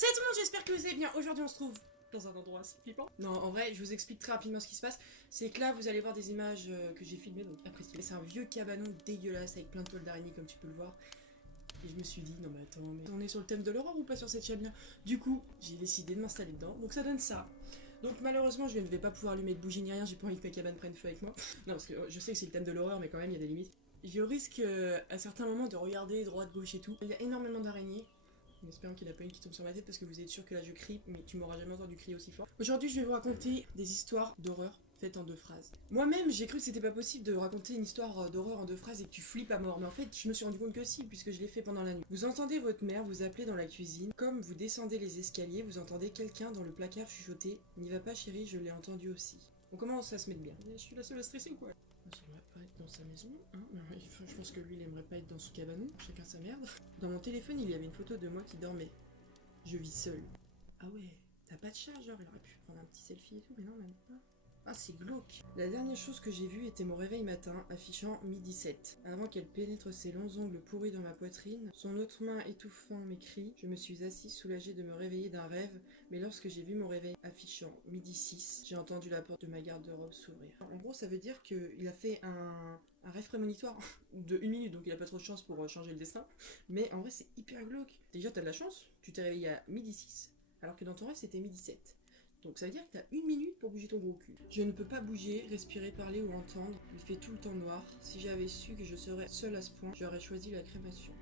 Salut tout le monde, j'espère que vous allez bien. Aujourd'hui on se trouve dans un endroit assez flippant. Non, en vrai, je vous explique très rapidement ce qui se passe. C'est que là, vous allez voir des images que j'ai filmées, donc appréciez. C'est un vieux cabanon dégueulasse avec plein de toiles d'araignée comme tu peux le voir. Et je me suis dit, non mais attends, mais on est sur le thème de l'horreur ou pas sur cette chaîne-là? Du coup, j'ai décidé de m'installer dedans, donc ça donne ça. Donc malheureusement, je ne vais pas pouvoir allumer de bougie ni rien, j'ai pas envie que ma cabane prenne feu avec moi. Non, parce que je sais que c'est le thème de l'horreur, mais quand même, il y a des limites. Je risque à certains moments de regarder droite, gauche et tout. Il y a énormément d'araignées. En espérant qu'il n'y en a pas une qui tombe sur ma tête parce que vous êtes sûr que là je crie, mais tu m'auras jamais entendu crier aussi fort. Aujourd'hui, je vais vous raconter des histoires d'horreur faites en 2 phrases. Moi-même, j'ai cru que c'était pas possible de raconter une histoire d'horreur en 2 phrases et que tu flippes à mort, mais en fait, je me suis rendu compte que si, puisque je l'ai fait pendant la nuit. Vous entendez votre mère vous appeler dans la cuisine. Comme vous descendez les escaliers, vous entendez quelqu'un dans le placard chuchoter « N'y va pas chérie, je l'ai entendu aussi ». On commence à se mettre bien. Je suis la seule à stresser ou quoi? J'aimerais pas être dans sa maison, hein. Je pense que lui, il aimerait pas être dans son cabanon, chacun sa merde. Dans mon téléphone, il y avait une photo de moi qui dormait. Je vis seule. Ah ouais, t'as pas de chat, genre, il aurait pu prendre un petit selfie et tout, mais non, même pas. Ah, c'est glauque. La dernière chose que j'ai vue était mon réveil matin, affichant midi 7. Avant qu'elle pénètre ses longs ongles pourris dans ma poitrine, son autre main étouffant mes cris, je me suis assise soulagée de me réveiller d'un rêve, mais lorsque j'ai vu mon réveil affichant midi 6, j'ai entendu la porte de ma garde-robe s'ouvrir. En gros, ça veut dire qu'il a fait un rêve prémonitoire de 1 minute, donc il a pas trop de chance pour changer le destin. Mais en vrai, c'est hyper glauque. Déjà, t'as de la chance, tu t'es réveillé à midi 6, alors que dans ton rêve, c'était midi 7. Donc ça veut dire que t'as 1 minute pour bouger ton gros cul. Je ne peux pas bouger, respirer, parler ou entendre. Il fait tout le temps noir. Si j'avais su que je serais seule à ce point, j'aurais choisi la crémation.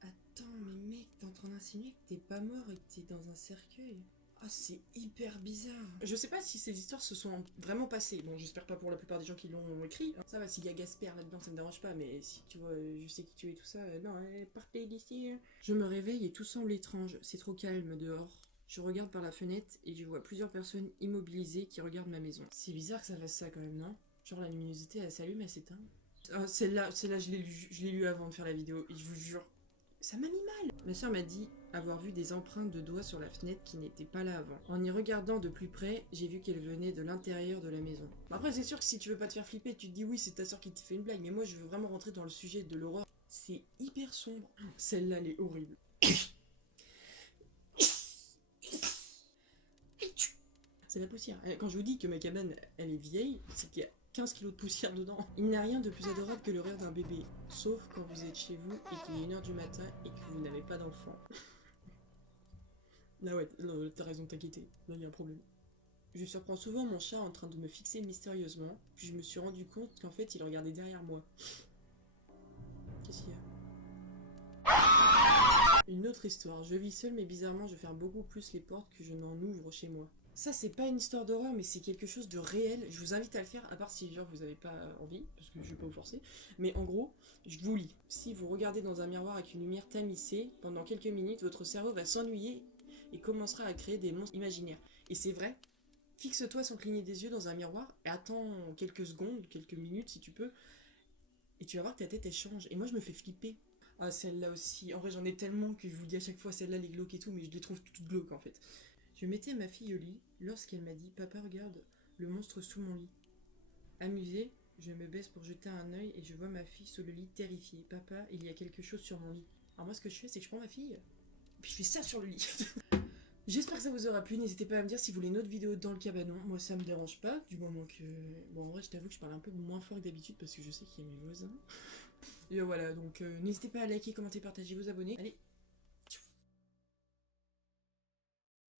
Attends, mais mec, t'es en train d'insinuer que t'es pas mort et que t'es dans un cercueil? Ah, c'est hyper bizarre. Je sais pas si ces histoires se sont vraiment passées. Bon, j'espère pas pour la plupart des gens qui l'ont écrit. Ça va, s'il y a Gasper là-dedans, ça me dérange pas. Mais si tu vois, je sais qui tu es, tout ça, non, partez d'ici. Je me réveille et tout semble étrange. C'est trop calme dehors. Je regarde par la fenêtre et je vois plusieurs personnes immobilisées qui regardent ma maison. C'est bizarre que ça fasse ça quand même, non? Genre la luminosité, elle s'allume, elle s'éteint. Ah, celle-là, je l'ai lu avant de faire la vidéo et je vous jure, ça m'a mis mal. Ma soeur m'a dit avoir vu des empreintes de doigts sur la fenêtre qui n'étaient pas là avant. En y regardant de plus près, j'ai vu qu'elles venaient de l'intérieur de la maison. Après, c'est sûr que si tu veux pas te faire flipper, tu te dis oui, c'est ta soeur qui te fait une blague, mais moi je veux vraiment rentrer dans le sujet de l'horreur. C'est hyper sombre. Celle-là, elle est horrible. C'est la poussière. Quand je vous dis que ma cabane, elle est vieille, c'est qu'il y a 15 kilos de poussière dedans. Il n'y a rien de plus adorable que le rire d'un bébé, sauf quand vous êtes chez vous et qu'il est 1h du matin et que vous n'avez pas d'enfant. Là ouais, t'as raison de t'inquiéter, là il y a un problème. Je surprends souvent mon chat en train de me fixer mystérieusement, puis je me suis rendu compte qu'en fait il regardait derrière moi. Qu'est-ce qu'il y a? Une autre histoire, je vis seule mais bizarrement je ferme beaucoup plus les portes que je n'en ouvre chez moi. Ça c'est pas une histoire d'horreur mais c'est quelque chose de réel, je vous invite à le faire, à part si genre vous avez pas envie, parce que je vais pas vous forcer, mais en gros, je vous lis. Si vous regardez dans un miroir avec une lumière tamisée, pendant quelques minutes, votre cerveau va s'ennuyer et commencera à créer des monstres imaginaires. Et c'est vrai, fixe-toi sans cligner des yeux dans un miroir et attends quelques secondes, quelques minutes si tu peux, et tu vas voir que ta tête elle change. Et moi je me fais flipper. Ah celle-là aussi, en vrai j'en ai tellement que je vous dis à chaque fois celle-là les glauques et tout, mais je les trouve toutes glauques en fait. Je mettais ma fille au lit lorsqu'elle m'a dit « Papa, regarde, le monstre sous mon lit ». Amusée, je me baisse pour jeter un œil et je vois ma fille sous le lit terrifiée. « Papa, il y a quelque chose sur mon lit ». Alors moi ce que je fais c'est que je prends ma fille, puis je fais ça sur le lit. J'espère que ça vous aura plu, n'hésitez pas à me dire si vous voulez une autre vidéo dans le cabanon. Moi ça me dérange pas, du moment que... Bon en vrai je t'avoue que je parle un peu moins fort que d'habitude parce que je sais qu'il y a mes voisins. Et voilà, donc n'hésitez pas à liker, commenter, partager, vous abonner. Allez,